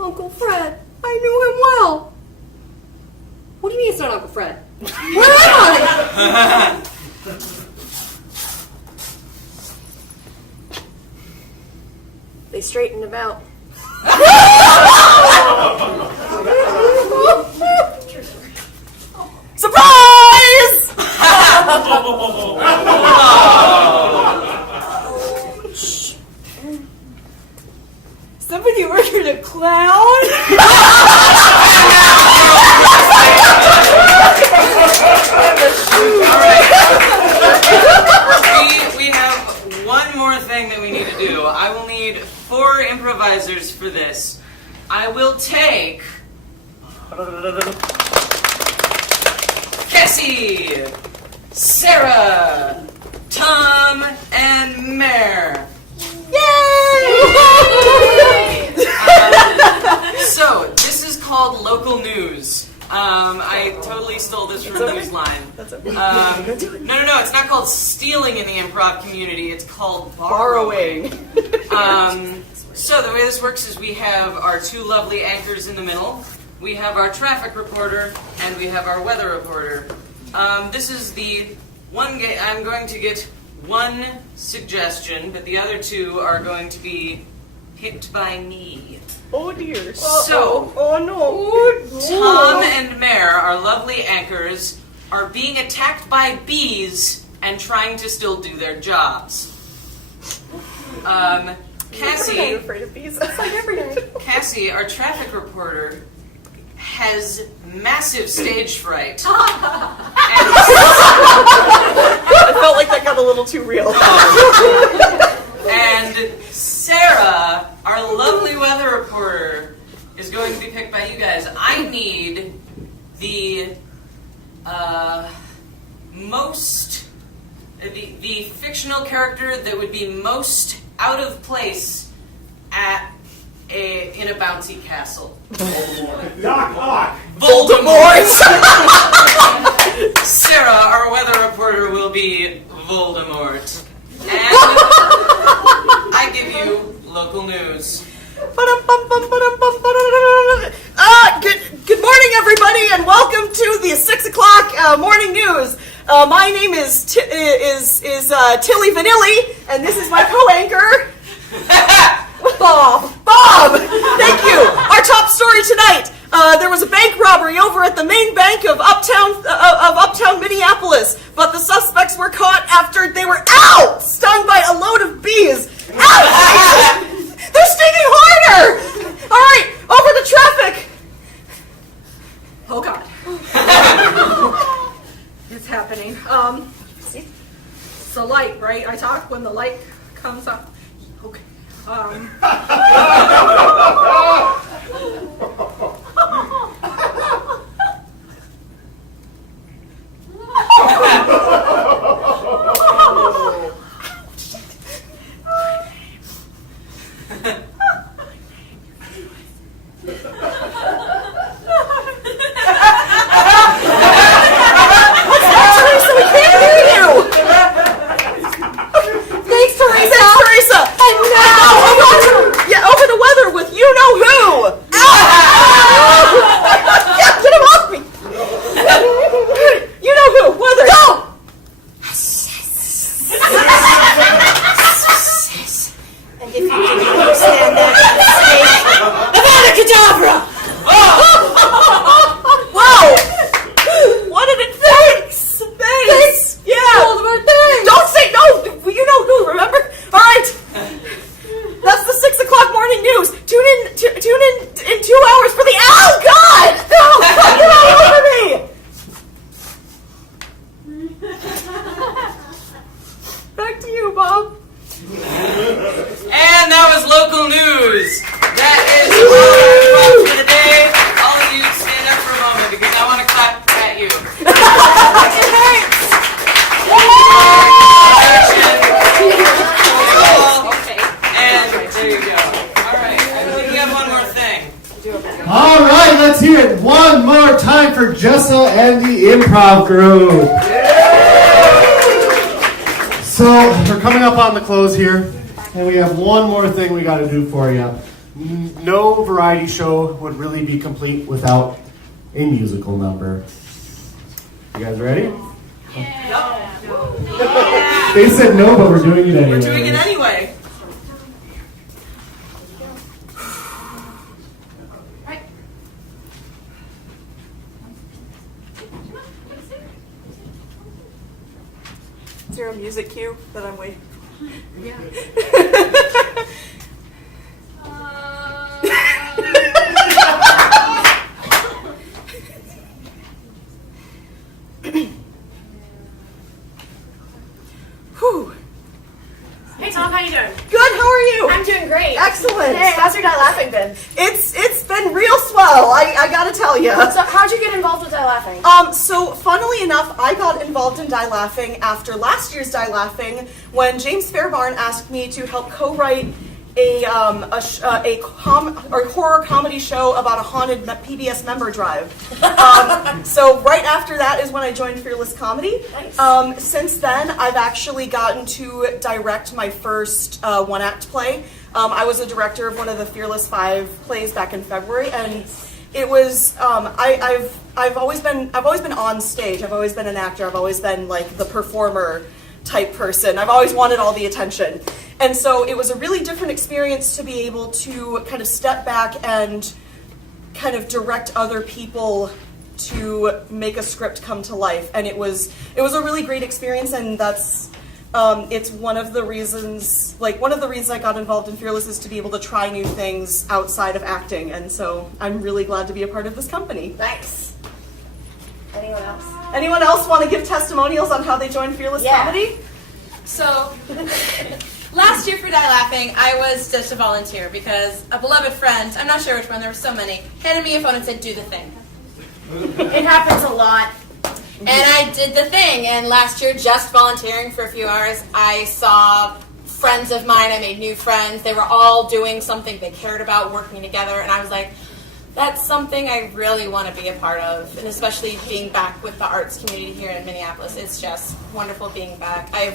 Uncle Fred. I knew him well. What do you mean it's not Uncle Fred? Where am I? They straightened him out. Surprise! Somebody ordered a clown? We have one more thing that we need to do. I will need 4 improvisers for this. I will take Cassie, Sarah, Tom, and Mare. So, this is called local news. I totally stole this from Newsline. No, it's not called stealing in the improv community. It's called borrowing. So the way this works is we have our 2 lovely anchors in the middle. We have our traffic reporter, and we have our weather reporter. This is the one I'm going to get 1 suggestion, but the other 2 are going to be picked by me. Oh dear. So, oh no. Tom and Mare, our lovely anchors, are being attacked by bees and trying to still do their jobs. Cassie, I'm afraid of bees. It's like every day. Cassie, our traffic reporter, has massive stage fright. I felt like that got a little too real. And Sarah, our lovely weather reporter, is going to be picked by you guys. I need the the fictional character that would be most out of place in a bouncy castle. Doc Ock. Voldemort! Sarah, our weather reporter, will be Voldemort. And I give you local news. Good morning, everybody, and welcome to the 6 o'clock morning news. My name is Tilly Vanilli, and this is my co-anchor, Bob. Thank you. Our top story tonight: there was a bank robbery over at the main bank of uptown Minneapolis, but the suspects were caught after they were stung by a load of bees. Ouch! They're stinging harder. All right, over the traffic. Oh God. It's happening. It's the light, right? I talk when the light comes up. Okay. Over the weather with you know who. Yeah, get him off me. You know who. Weather. Go. And if you didn't understand that, Avada Kedavra! Wow. What did it thanks? Yeah. Voldemort, thanks. Don't say no. You know who. Remember? All right. That's the 6 o'clock morning news. Tune in in 2 hours for the. Oh God! Flyers. That is all I brought for today. All of you stand up for a moment because I want to clap at you. And there you go. All right. I think we have one more thing. All right, let's hear it one more time for Jessa and the improv group. So we're coming up on the close here, and we have one more thing we got to do for you. No variety show would really be complete without a musical number. You guys ready? Yeah. They said no, but we're doing it anyway. We're doing it anyway. Is there a music cue that I'm waiting? Yeah. Whew. Hey Tom, how you doing? Good. How are you? I'm doing great. Excellent. Hey, how's your Die Laughing been? It's been real swell. I gotta tell you. So how'd you get involved with Die Laughing? So funnily enough, I got involved in Die Laughing after last year's Die Laughing when James Fairbairn asked me to help co-write a horror comedy show about a haunted PBS member drive. So right after that is when I joined Fearless Comedy. Nice. Since then, I've actually gotten to direct my first one-act play. I was a director of one of the Fearless 5 plays back in February, and it was I've always been on stage. I've always been an actor. I've always been like the performer type person. I've always wanted all the attention. And so it was a really different experience to be able to kind of step back and kind of direct other people to make a script come to life. And it was a really great experience, and that's it's one of the reasons I got involved in Fearless is to be able to try new things outside of acting. And so I'm really glad to be a part of this company. Nice. Anyone else? Anyone else want to give testimonials on how they joined Fearless Comedy? So, last year for Die Laughing, I was just a volunteer because a beloved friend, I'm not sure which one, there were so many, handed me a phone and said, do the thing. It happens a lot. And I did the thing, and last year, just volunteering for a few hours, I saw friends of mine, I made new friends, they were all doing something they cared about, working together, and I was like, that's something I really want to be a part of, and especially being back with the arts community here in Minneapolis. It's just wonderful being back. I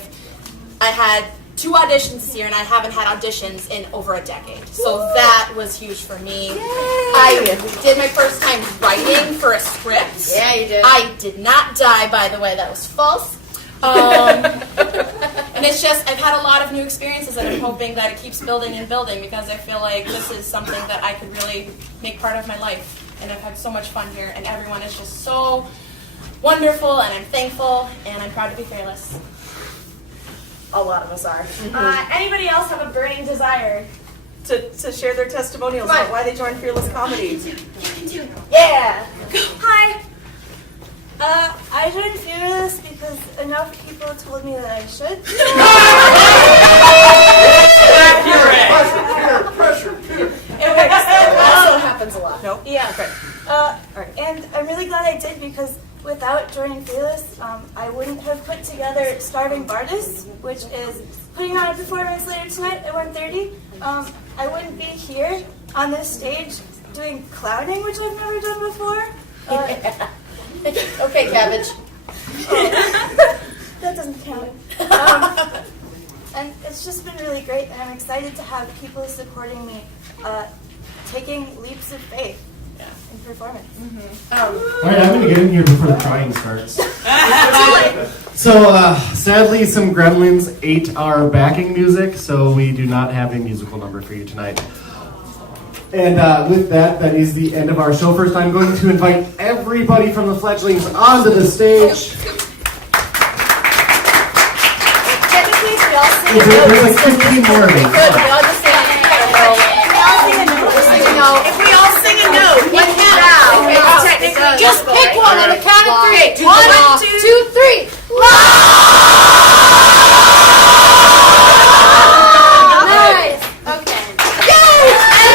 had 2 auditions this year, and I haven't had auditions in over a decade. So that was huge for me. Yay. I did my first time writing for a script. Yeah, you did. I did not die, by the way. That was false. And it's just, I've had a lot of new experiences, and I'm hoping that it keeps building and building because I feel like this is something that I could really make part of my life. And I've had so much fun here, and everyone is just so wonderful, and I'm thankful, and I'm proud to be fearless. A lot of us are. Anybody else have a burning desire? To share their testimonials about why they joined Fearless Comedy. Yeah. Hi. I joined Fearless because enough people told me that I should. Pressure. It also happens a lot. Nope. Yeah. Okay. And I'm really glad I did because without joining Fearless, I wouldn't have put together Starving Bardist, which is putting on a performance later tonight at 1:30. I wouldn't be here on this stage doing clowning, which I've never done before. Okay, cabbage. That doesn't count. And it's just been really great, and I'm excited to have people supporting me, taking leaps of faith in performance. All right, I'm going to get in here before the crying starts. So, sadly, some gremlins ate our backing music, so we do not have a musical number for you tonight. And with that, that is the end of our show. First, I'm going to invite everybody from the Fledglings onto the stage. Technically, we all sing There's like 15 more of them. Good, we all just sing a note. If we all sing a note, we can now. Technically, Just pick one on the count of 3. 1, 2, 3. Nice. Okay. Yay!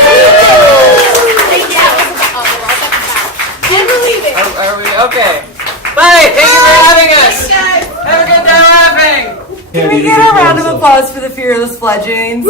Bye. Thank you for having us. Have a good time laughing. Can we get a round of applause for the fearless fledglings?